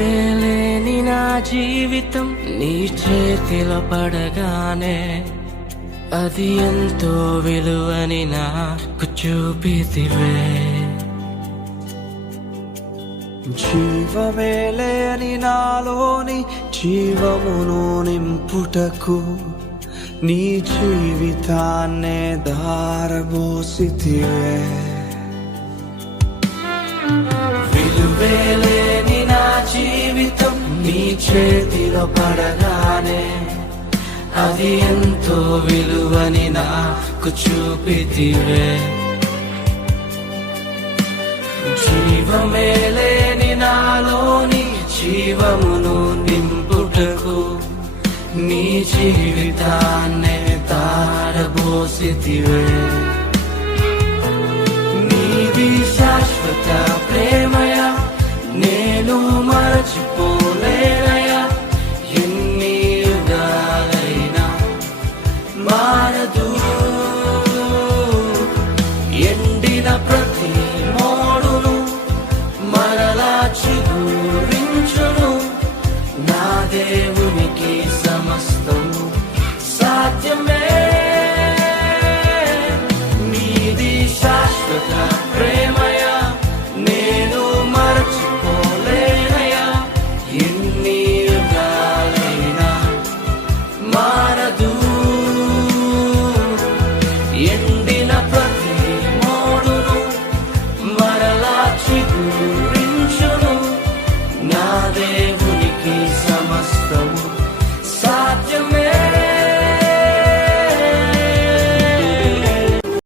విలువేలేని నా జీవితం నీ చేతిలో పడగానే అది ఎంతో విలువని నాకు చూపితివే. జీవమే లేని నాలోని జీవమును నింపుటకు నీ జీవితాన్నే దారబోసితివే. విలువేలేని నా జీవితం నీ చేతిలో పడగానే అది ఎంతో విలువని నాకు చూపితివే. జీవమే లేని నాలోని జీవమును నింపుటకు నీ జీవితాన్నే తారబోసితివే. నీది శాశ్వత ప్రేమయ నేను మరచిపోలేనయా. ఎన్ని యుగాలైనా మారదు. ఎండిన ప్రతి మోడును మరలా చిగురించును. నా దేవునికి సమస్తము సాధ్యమే.